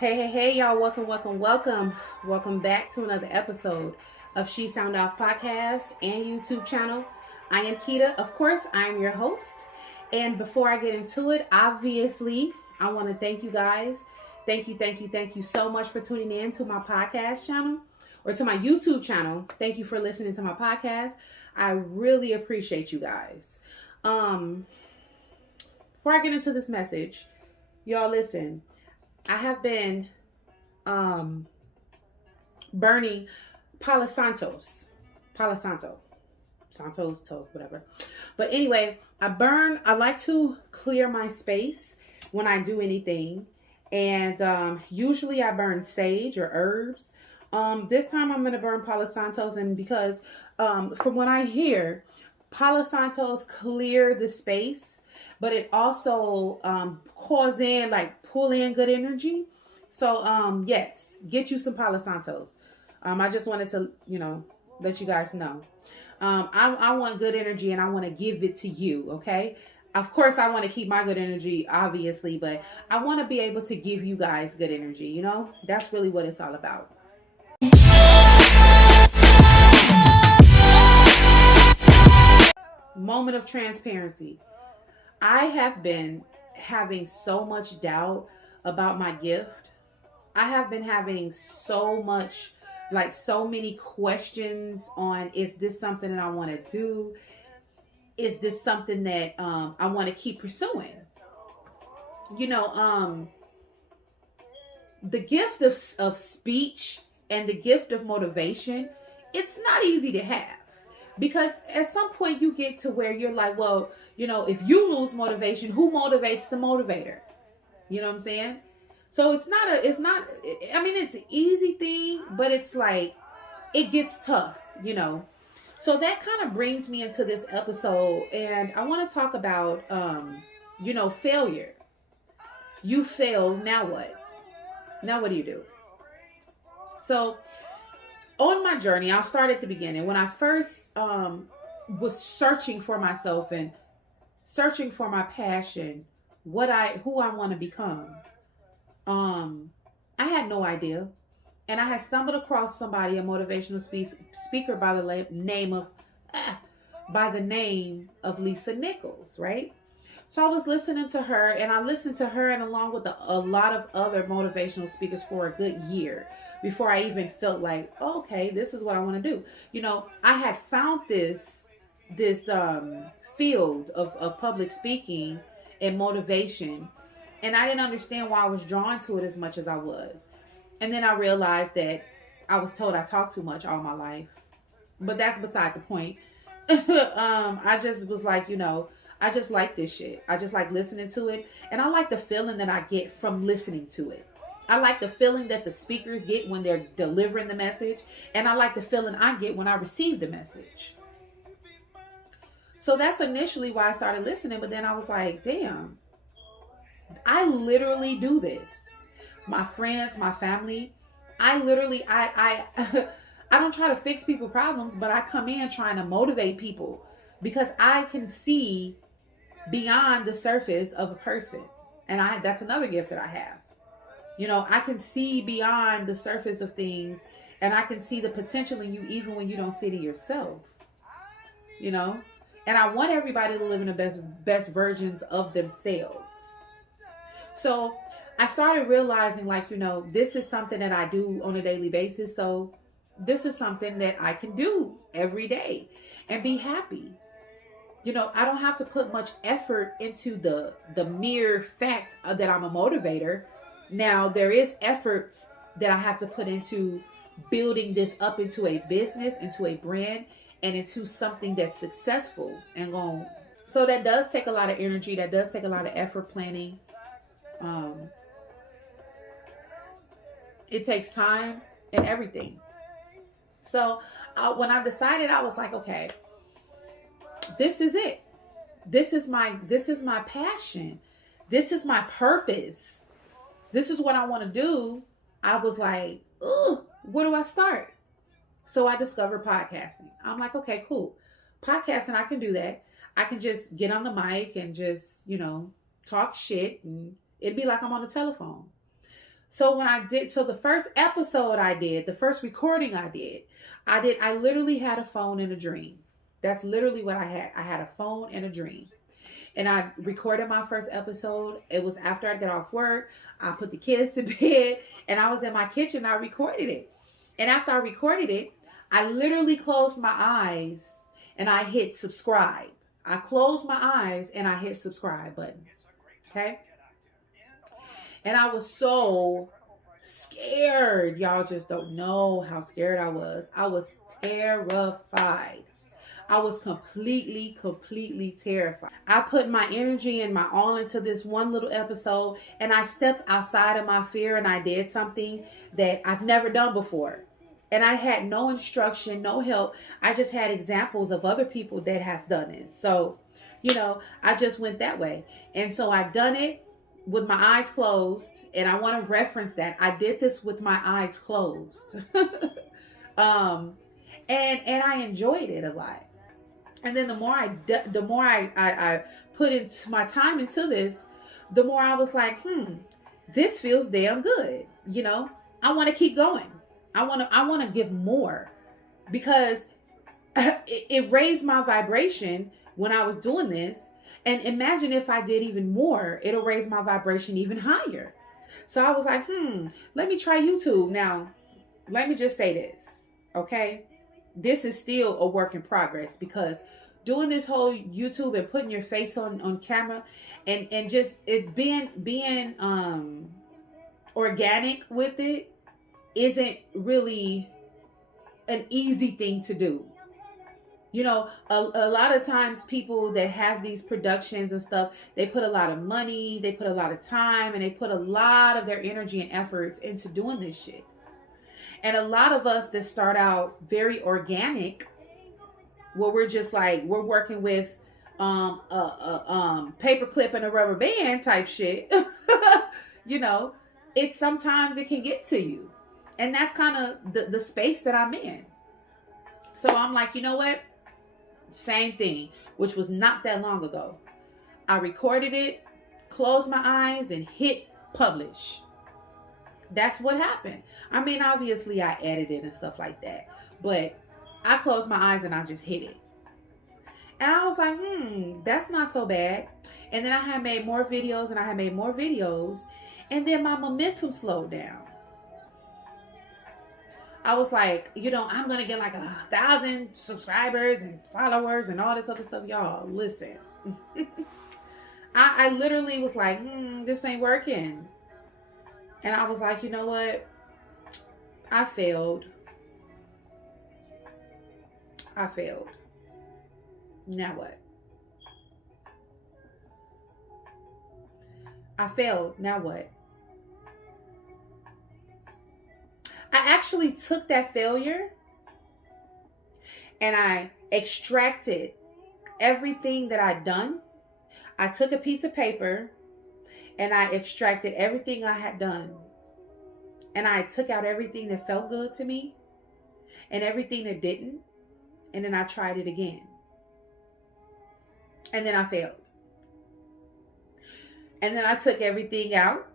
Hey, y'all. Welcome back to another episode of She Sound Off podcast and YouTube channel. I am Keita. Of course, I am your host. And before I get into it, obviously, I want to thank you guys. Thank you so much for tuning in to my podcast channel or to my YouTube channel. Thank you for listening to my podcast. I really appreciate you guys. Um, Before I get into this message, y'all listen. I have been um burning Palo Santos. Palo Santo. Santos, toast, whatever. But anyway, I like to clear my space when I do anything. And usually I burn sage or herbs. This time I'm gonna burn Palo Santos, and because from what I hear, Palo Santos clear the space, but it also pull in good energy. So yes, get you some Palo Santos. I just wanted to, let you guys know. I want good energy and I want to give it to you, okay? Of course, I want to keep my good energy, obviously, but I want to be able to give you guys good energy, That's really what it's all about. Moment of transparency. I have been having so much doubt about my gift. I have been having so many questions on, is this something that I want to do? Is this something that I want to keep pursuing? You know, the gift of speech and the gift of motivation, it's not easy to have. Because at some point you get to where you're like, well, if you lose motivation, who motivates the motivator? You know what I'm saying? So it's an easy thing, but it's like, it gets tough. So that kind of brings me into this episode, and I want to talk about, failure. You fail, now what? Now what do you do? So on my journey, I'll start at the beginning. When I first was searching for myself and searching for my passion, who I want to become, I had no idea. And I had stumbled across somebody, a motivational speaker by the name of Lisa Nichols, right? So I was listening to her, and I listened to her, and along with a lot of other motivational speakers for a good year before I even felt like, oh, okay, this is what I want to do. I had found this field of public speaking and motivation, and I didn't understand why I was drawn to it as much as I was. And then I realized that I was told I talk too much all my life. But that's beside the point. I just was like, I just like this shit. I just like listening to it. And I like the feeling that I get from listening to it. I like the feeling that the speakers get when they're delivering the message. And I like the feeling I get when I receive the message. So that's initially why I started listening. But then I was like, damn, I literally do this. My friends, my family, I I don't try to fix people's problems, but I come in trying to motivate people because I can see beyond the surface of a person. And that's another gift that I have. I can see beyond the surface of things, and I can see the potential in you even when you don't see it yourself. you know and I want everybody to live in the best versions of themselves. So I started realizing, this is something that I do on a daily basis. So this is something that I can do every day and be happy. I don't have to put much effort into the mere fact that I'm a motivator. Now there is efforts that I have to put into building this up into a business, into a brand, and into something that's successful and going. So that does take a lot of energy. That does take a lot of effort planning. It takes time and everything. So when I decided, I was like, okay, this is it. This is my passion. This is my purpose. This is what I want to do. I was like, ugh, where do I start? So I discovered podcasting. I'm like, okay, cool. Podcasting, I can do that. I can just get on the mic and just, talk shit, and it'd be like I'm on the telephone. So the first episode I did, the first recording I literally had a phone in a dream. That's literally what I had. I had a phone in a dream. And I recorded my first episode. It was after I got off work. I put the kids to bed and I was in my kitchen. I recorded it. And after I recorded it, I literally closed my eyes and I hit subscribe. I closed my eyes and I hit subscribe button. Okay. And I was so scared. Y'all just don't know how scared I was. I was terrified. I was completely terrified. I put my energy and my all into this one little episode, and I stepped outside of my fear and I did something that I've never done before. And I had no instruction, no help. I just had examples of other people that has done it. So, I just went that way. And so I done it with my eyes closed, and I want to reference that. I did this with my eyes closed. And I enjoyed it a lot. And then the more I put into my time into this, the more I was like, this feels damn good. I want to keep going. I want to give more, because it raised my vibration when I was doing this. And imagine if I did even more, it'll raise my vibration even higher. So I was like, let me try YouTube. Now, let me just say this, okay? This is still a work in progress, because doing this whole YouTube and putting your face on camera and just it being organic with it isn't really an easy thing to do. A lot of times people that has these productions and stuff, they put a lot of money, they put a lot of time, and they put a lot of their energy and efforts into doing this shit. And a lot of us that start out very organic, where we're just like, we're working with paper clip and a rubber band type shit, sometimes it can get to you. And that's kind of the space that I'm in. So I'm like, you know what? Same thing, which was not that long ago. I recorded it, closed my eyes, and hit publish. That's what happened. I mean, obviously I edited and stuff like that, but I closed my eyes and I just hit it. And I was like, that's not so bad. And then I had made more videos and then my momentum slowed down. I was like, I'm going to get like 1,000 subscribers and followers and all this other stuff. Y'all, listen. I literally was like, this ain't working. And I was like, you know what? I failed. Now what? I failed. Now what? I actually took that failure and I extracted everything that I'd done. I took a piece of paper and I extracted everything I had done. And I took out everything that felt good to me and everything that didn't. And then I tried it again. And then I failed. And then I took everything out.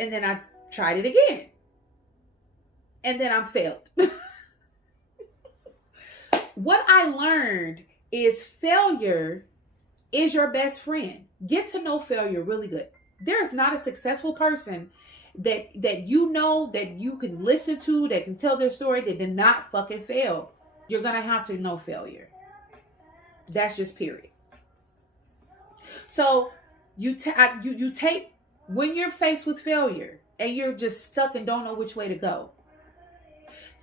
And then I tried it again. And then I failed. What I learned is failure is your best friend. Get to know failure really good. There is not a successful person that you can listen to, that can tell their story, that did not fucking fail. You're going to have to know failure. That's just period. So you take, when you're faced with failure and you're just stuck and don't know which way to go,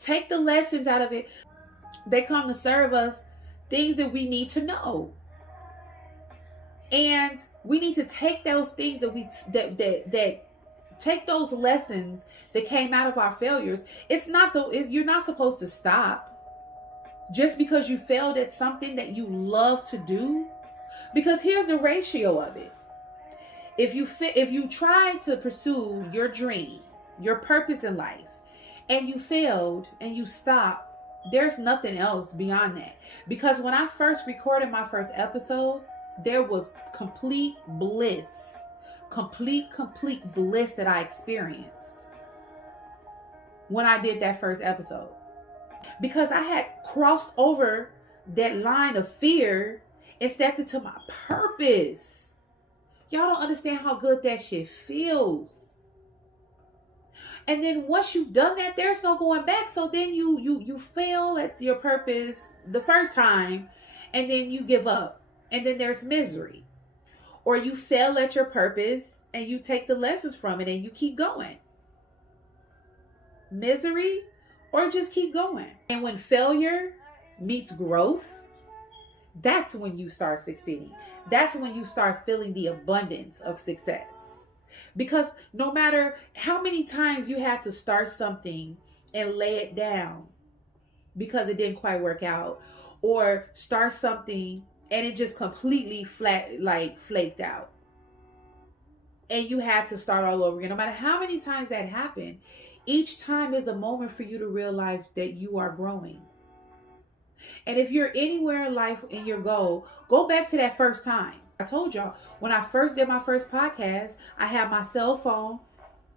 take the lessons out of it. They come to serve us things that we need to know. And we need to take those things that take those lessons that came out of our failures. You're not supposed to stop just because you failed at something that you love to do. Because here's the ratio of it. If you try to pursue your dream, your purpose in life, and you failed and you stopped, there's nothing else beyond that. Because when I first recorded my first episode, there was complete bliss, complete bliss that I experienced when I did that first episode. Because I had crossed over that line of fear and stepped into my purpose. Y'all don't understand how good that shit feels. And then once you've done that, there's no going back. So then you fail at your purpose the first time, and then you give up. And then there's misery. Or you fail at your purpose and you take the lessons from it and you keep going. Misery or just keep going. And when failure meets growth, that's when you start succeeding. That's when you start feeling the abundance of success. Because no matter how many times you had to start something and lay it down because it didn't quite work out, or start something and it just completely flaked out, and you had to start all over again, no matter how many times that happened, each time is a moment for you to realize that you are growing. And if you're anywhere in life in your goal, go back to that first time. I told y'all, when I first did my first podcast, I had my cell phone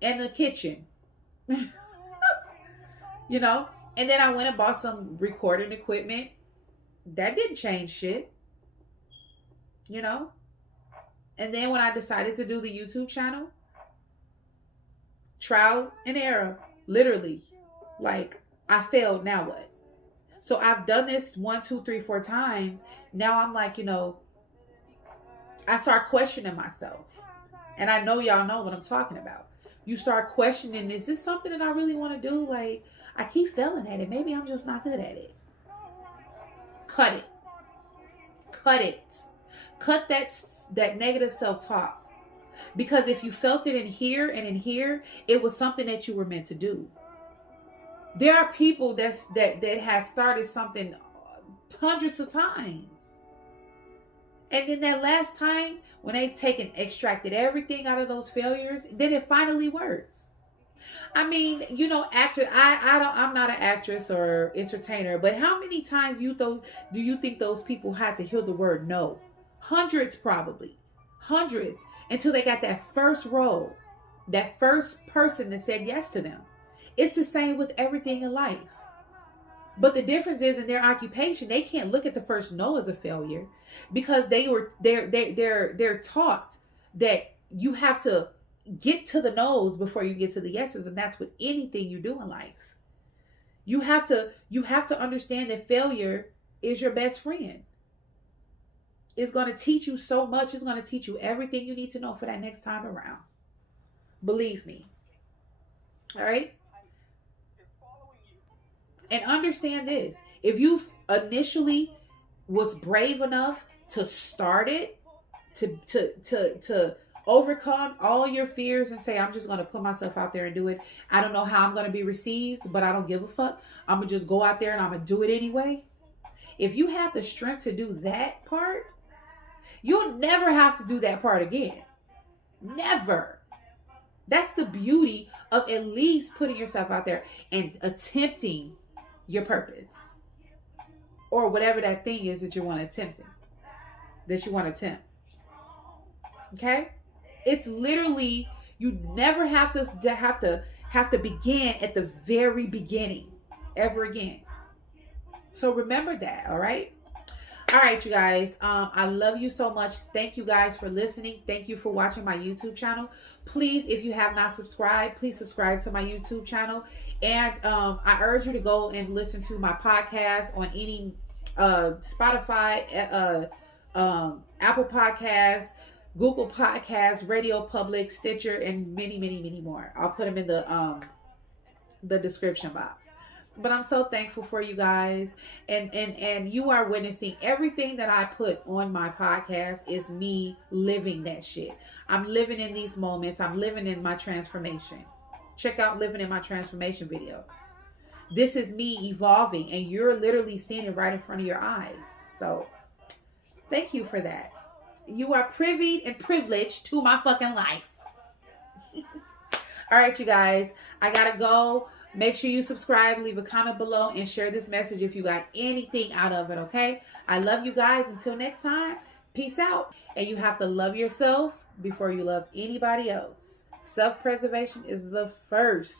in the kitchen. You know? And then I went and bought some recording equipment. That didn't change shit. You know? And then when I decided to do the YouTube channel, trial and error, literally. Like, I failed, now what? So I've done this 1, 2, 3, 4 times. Now I'm like, you know, I start questioning myself. And I know y'all know what I'm talking about. You start questioning, is this something that I really want to do? Like, I keep failing at it. Maybe I'm just not good at it. Cut it. Cut it. Cut that negative self-talk. Because if you felt it in here and in here, it was something that you were meant to do. There are people that have started something hundreds of times. And then that last time, when they've extracted everything out of those failures, then it finally works. I mean, you know, I'm not an actress or entertainer, but how many times do you think those people had to hear the word no? Hundreds, probably. Hundreds. Until they got that first role, that first person that said yes to them. It's the same with everything in life. But the difference is, in their occupation, they can't look at the first no as a failure, because they're taught that you have to get to the no's before you get to the yeses, and that's with anything you do in life. You have to understand that failure is your best friend. It's going to teach you so much. It's going to teach you everything you need to know for that next time around. Believe me. All right? And understand this. If you initially was brave enough to start it, to overcome all your fears and say, I'm just going to put myself out there and do it. I don't know how I'm going to be received, but I don't give a fuck. I'm going to just go out there and I'm going to do it anyway. If you have the strength to do that part, you'll never have to do that part again. Never. That's the beauty of at least putting yourself out there and attempting your purpose, or whatever that thing is that you want to attempt. Okay? It's literally, you never have to begin at the very beginning ever again. So remember that, all right? All right, you guys. I love you so much. Thank you guys for listening. Thank you for watching my YouTube channel. Please, if you have not subscribed, please subscribe to my YouTube channel. And I urge you to go and listen to my podcast on any Spotify, Apple Podcasts, Google Podcasts, Radio Public, Stitcher, and many, many, many more. I'll put them in the description box. But I'm so thankful for you guys. And you are witnessing everything that I put on my podcast is me living that shit. I'm living in these moments. I'm living in my transformation. Check out Living in My Transformation videos. This is me evolving, and you're literally seeing it right in front of your eyes. So thank you for that. You are privy and privileged to my fucking life. All right, you guys. I gotta go. Make sure you subscribe, leave a comment below, and share this message if you got anything out of it, okay? I love you guys. Until next time, peace out. And you have to love yourself before you love anybody else. Self-preservation is the first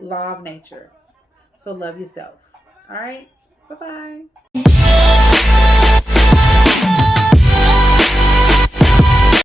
law of nature. So love yourself. All right. Bye-bye.